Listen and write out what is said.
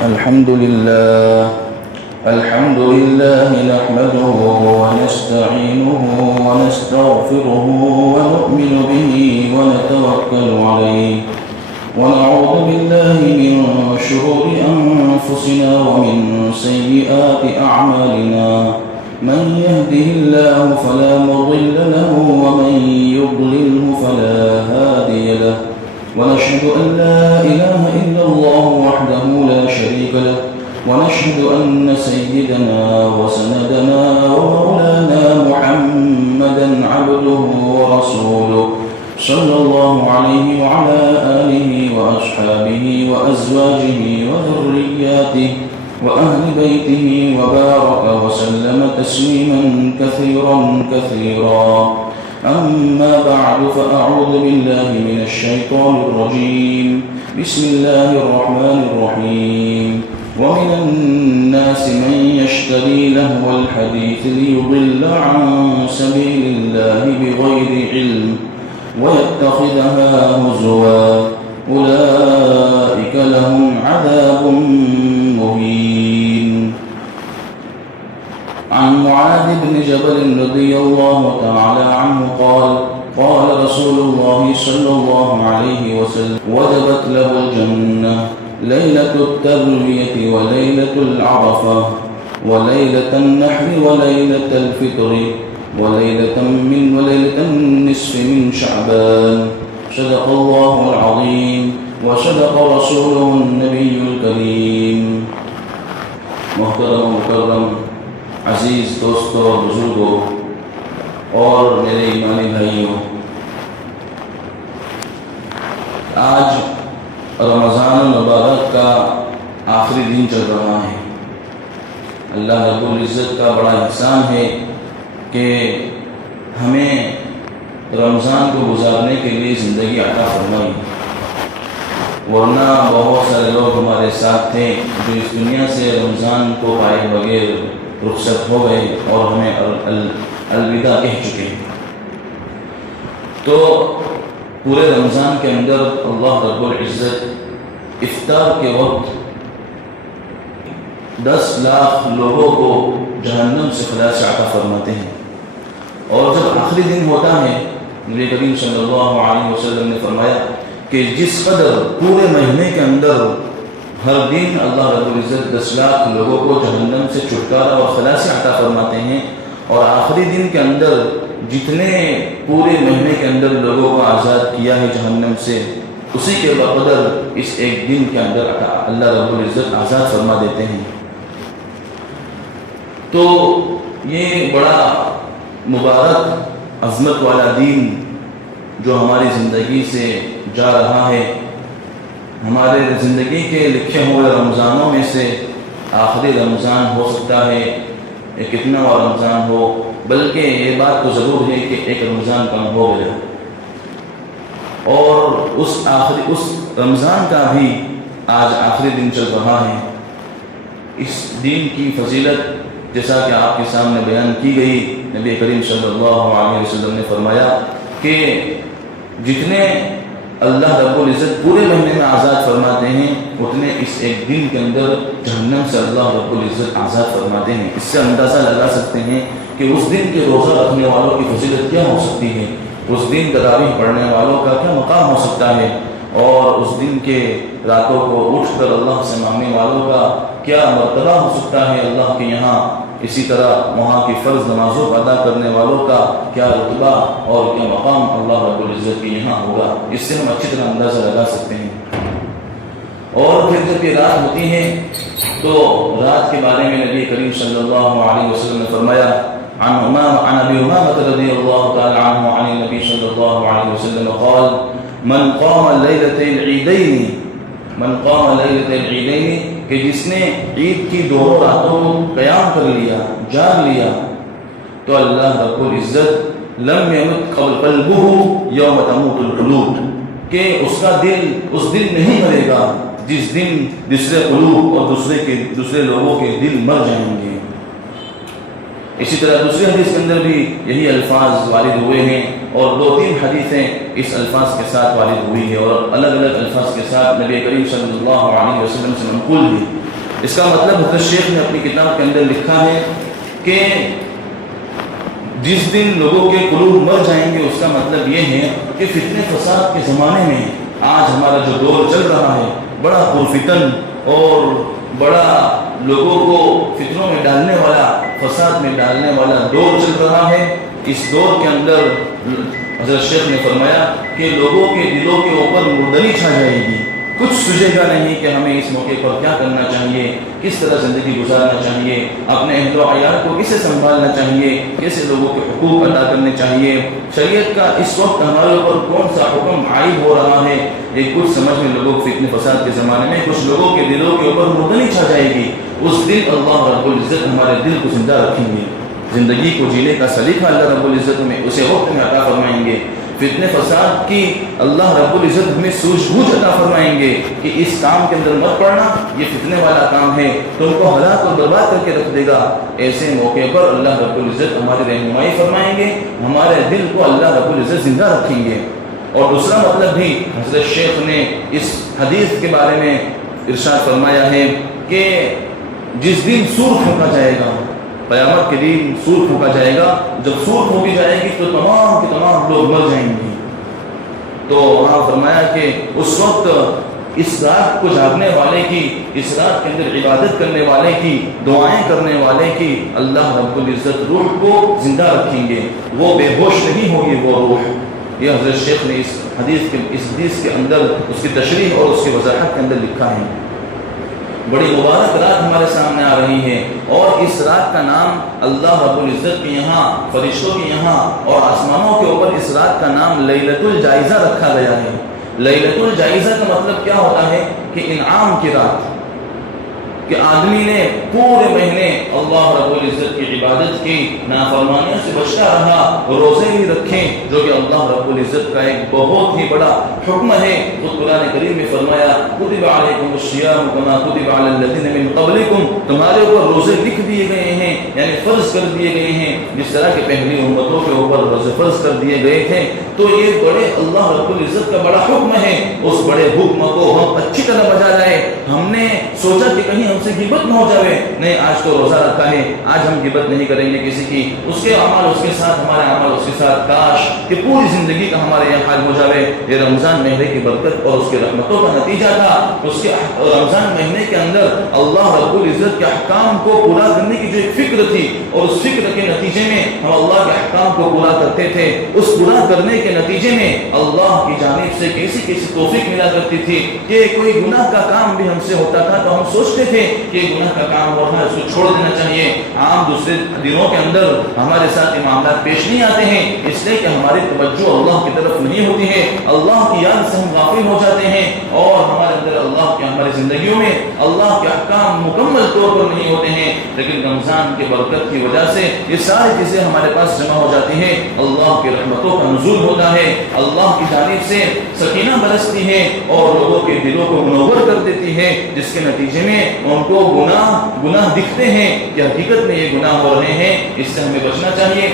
الحمد لله نحمده ونستعينه ونستغفره ونؤمن به ونتوكل عليه ونعوذ بالله من شرور أنفسنا ومن سيئات أعمالنا من يهده الله فلا مضل له ومن يضلله فلا هادي له ونشهد أن لا إله إلا الله وحده لا شريك له ونشهد أن سيدنا وسندنا ومولانا محمدا عبده ورسوله صلى الله عليه وعلى آله وأصحابه وأزواجه وذرياته وأهل بيته وبارك وسلم تسليما كثيرا كثيرا. أما بعد فأعوذ بالله من الشيطان الرجيم. بسم الله الرحمن الرحيم. ومن الناس من يشتري لهو الحديث ليضل عن سبيل الله بغير علم ويتخذها هزوا أولئك لهم عذاب مهين. عن معاذ بن جبل رضي الله تعالى عنه قال قال رسول الله صلى الله عليه وسلم وجبت له الجنة ليلة التروية وليلة العرفة وليلة النحر وليلة الفطر وليلة النصف من شعبان. صدق الله العظيم وصدق رسوله النبي الكريم. محترم و مکرم عزیز دوستوں اور بزرگوں اور میرے ایمانی بھائیوں، آج رمضان المبارک کا آخری دن چل رہا ہے. اللہ رب العزت کا بڑا احسان ہے کہ ہمیں رمضان کو گزارنے کے لیے زندگی عطا فرمائی، ورنہ بہت سارے لوگ ہمارے ساتھ تھے جو اس دنیا سے رمضان کو پائے بغیر رخصت ہو گئے اور ہمیں الوداع کہہ چکے ہیں. تو پورے رمضان کے اندر اللہ رب العزت افطار کے وقت 10 لاکھ لوگوں کو جہنم سے خلاص عطا فرماتے ہیں. اور جب آخری دن ہوتا ہے، نبی کریم صلی اللہ علیہ وسلم نے فرمایا کہ جس قدر پورے مہینے کے اندر ہر دن اللہ رب العزت 10 لاکھ لوگوں کو جہنم سے چھٹکارا اور خلاص عطا فرماتے ہیں، اور آخری دن کے اندر جتنے پورے مہینے کے اندر لوگوں کو آزاد کیا ہے جہنم سے، اسی کے بقدر اس ایک دن کے اندر اللہ رب العزت آزاد فرما دیتے ہیں. تو یہ بڑا مبارک عظمت والا دین جو ہماری زندگی سے جا رہا ہے، ہمارے زندگی کے لکھے ہوئے رمضانوں میں سے آخری رمضان ہو سکتا ہے، کتنا اور رمضان ہو، بلکہ یہ بات تو ضرور ہے کہ ایک رمضان کم ہو گیا، اور اس رمضان کا بھی آج آخری دن چل رہا ہے. اس دین کی فضیلت جیسا کہ آپ کے سامنے بیان کی گئی، نبی کریم صلی اللہ علیہ وسلم نے فرمایا کہ جتنے اللہ رب العزت پورے مہینے میں آزاد فرماتے ہیں، اتنے اس ایک دن کے اندر جہنم سے اللہ رب العزت آزاد فرماتے ہیں. اس سے اندازہ لگا سکتے ہیں کہ اس دن کے روزہ رکھنے والوں کی فضیلت کیا ہو سکتی ہے، اس دن تراویح پڑھنے والوں کا کیا مقام ہو سکتا ہے، اور اس دن کے راتوں کو اٹھ کر اللہ سے مانگنے والوں کا کیا مرتبہ ہو سکتا ہے اللہ کے یہاں. اسی طرح وہاں کی فرض نمازوں کو ادا کرنے والوں کا کیا رتبہ اور کیا مقام اللہ رب العزت کے یہاں ہوگا. اس سے ہم اچھی طرح اندازہ لگا سکتے ہیں. اور پھر جب یہ رات ہوتی ہے تو رات کے بارے میں نبی کریم صلی اللہ علیہ وسلم نے فرمایا عن ابي امامه رضي الله تعالى عنه عن النبي صلى الله عليه وسلم قال من قام ليله العيدين کہ جس نے عید کی دونوں راتوں قیام کر لیا، جاگ لیا، تو اللہ رب العزت لم يمت قلبه يوم تموت القلوب، کہ اس کا دل اس دن نہیں مرے گا جس دن دوسرے قلوب اور دوسرے لوگوں کے دل مر جائیں گے. اسی طرح دوسری حدیث کے اندر بھی یہی الفاظ وارد ہوئے ہیں، اور 2-3 حدیثیں اس الفاظ کے ساتھ وارد ہوئی ہیں، اور الگ الگ الفاظ کے ساتھ نبی کریم صلی اللہ علیہ وسلم سے منقول بھی اس کا مطلب حضرت شیخ نے اپنی کتاب کے اندر لکھا ہے کہ جس دن لوگوں کے قلوب مر جائیں گے، اس کا مطلب یہ ہے کہ فتنے فساد کے زمانے میں آج ہمارا جو دور چل رہا ہے، بڑا پرفتن اور بڑا لوگوں کو فتنوں میں ڈالنے والا، فساد میں ڈالنے والا دور چل رہا ہے۔ اس دور کے اندر حضرت شیخ نے فرمایا کہ لوگوں کے دلوں کے اوپر مردنی چھا جائے گی، کچھ سوچے گا نہیں کہ ہمیں اس موقع پر کیا کرنا چاہیے، کس طرح زندگی گزارنا چاہیے، اپنے اہل و عیال کو کیسے سنبھالنا چاہیے، کیسے لوگوں کے حقوق ادا کرنے چاہیے، شریعت کا اس وقت ہمارے اوپر کون سا حکم عائد ہو رہا ہے، یہ کچھ سمجھ میں لوگوں فتنے فساد کے زمانے میں کچھ لوگوں کے دلوں کے اوپر مردنی چھا جائے گی۔ اس دن اللہ رب العزت ہمارے دل کو زندہ رکھیں گے، زندگی کو جینے کا سلیقہ اللہ رب العزت میں اسے وقت میں عطا فرمائیں گے۔ فتنے فساد کی اللہ رب العزت ہمیں سوجھ بوجھ عطا فرمائیں گے کہ اس کام کے اندر مت پڑنا، یہ فتنے والا کام ہے، تم کو ہلاک اور برباد کر کے رکھ دے گا۔ ایسے موقع پر اللہ رب العزت ہماری رہنمائی فرمائیں گے، ہمارے دل کو اللہ رب العزت زندہ رکھیں گے۔ اور دوسرا مطلب بھی حضرت شیخ نے اس حدیث کے بارے میں ارشاد فرمایا ہے کہ جس دن سور پھونکا جائے گا، قیامت کے دن سور پھونکا جائے گا، جب سور پھونکی جائے گی تو تمام کے تمام لوگ مر جائیں گے۔ تو وہاں فرمایا کہ اس وقت اس رات کو جاگنے والے کی، اس رات کے اندر عبادت کرنے والے کی، دعائیں کرنے والے کی اللہ رب العزت روح کو زندہ رکھیں گے، وہ بے ہوش نہیں ہوگی وہ روح۔ یہ حضرت شیخ نے اس حدیث کے اندر اس کی تشریح اور اس کی وضاحت کے اندر لکھا ہے۔ بڑی مبارک رات ہمارے سامنے آ رہی ہے، اور اس رات کا نام اللہ رب العزت کے یہاں، فرشتوں کے یہاں اور آسمانوں کے اوپر اس رات کا نام لیلۃ الجائزہ رکھا گیا ہے۔ لیلۃ الجائزہ کا مطلب کیا ہوتا ہے کہ انعام کی رات، کہ آدمی نے پورے مہینے اللہ رب العزت کی عبادت کی، نافرمانیوں سے بچتا رہا، روزے بھی رکھے، جو کہ اللہ رب العزت کا ایک بہت ہی بڑا حکم ہے۔ خود قرآن کریم میں فرمایا کتب علیکم الصیام کما کتب علی الذین من قبلکم، تمہارے اوپر روزے لکھ دیے گئے ہیں، یعنی فرض کر دیے گئے ہیں، جس طرح کہ پہلی امتوں کے اوپر روزے فرض کر دیے گئے تھے۔ تو یہ بڑے اللہ رب العزت کا بڑا حکم ہے، اس بڑے حکم کو ہم اچھی طرح بجا لائے۔ ہم نے سوچا کہ کہیں ہم سے غیبت نہ ہو جائے، نہیں، آج تو روزہ رکھا ہے، آج ہم غیبت نہیں کریں گے کسی کی، اس کے اعمال اس کے ساتھ، ہمارے اعمال اس کے ساتھ، کاش کہ پوری زندگی کا ہمارے یہ حال ہو جائے۔ یہ رمضان مہینے کی برکت اور اس کے رحمتوں کا نتیجہ تھا۔ اس کے رمضان مہینے کے اندر اللہ رب العزت کے احکام کو پورا کرنے کی جو ایک فکر تھی، اور اس فکر کے نتیجے میں ہم اللہ کے احکام کو پورا کرتے تھے، اس پورا کرنے کے نتیجے میں اللہ کی جانب سے کیسی کیسی توفیق ملا کرتی تھی کہ کوئی گناہ کا کام بھی ہم سے ہوتا تھا تو ہم سوچتے تھے کہ گناہ کا کام ہو رہا ہے، اس کو چھوڑ دینا چاہیے۔ عام دوسرے دنوں کے اندر ہمارے ساتھ یہ معاملات پیش نہیں آتے ہیں، اس لیے کہ ہماری توجہ اللہ کی طرف نہیں ہوتی ہے، اللہ کی یاد سے ہم غافل ہو جاتے ہیں، اور ہمارے اندر اللہ کے، ہماری زندگیوں میں اللہ کے احکام مکمل طور پر نہیں ہوتے ہیں۔ لیکن رمضان کی برکت کی وجہ سے یہ ساری چیزیں ہمارے پاس جمع ہو جاتی ہیں، اللہ کی رحمتوں کا نزول ہوتا ہے، اللہ کی جانب سے سکینہ برستی ہے اور لوگوں کے دلوں کو منور کر دیتی ہے، جس کے نتیجے میں ان کو گناہ دکھتے ہیں کہ حقیقت میں یہ گناہ ہو رہے ہیں، اس سے ہمیں بچنا چاہیے۔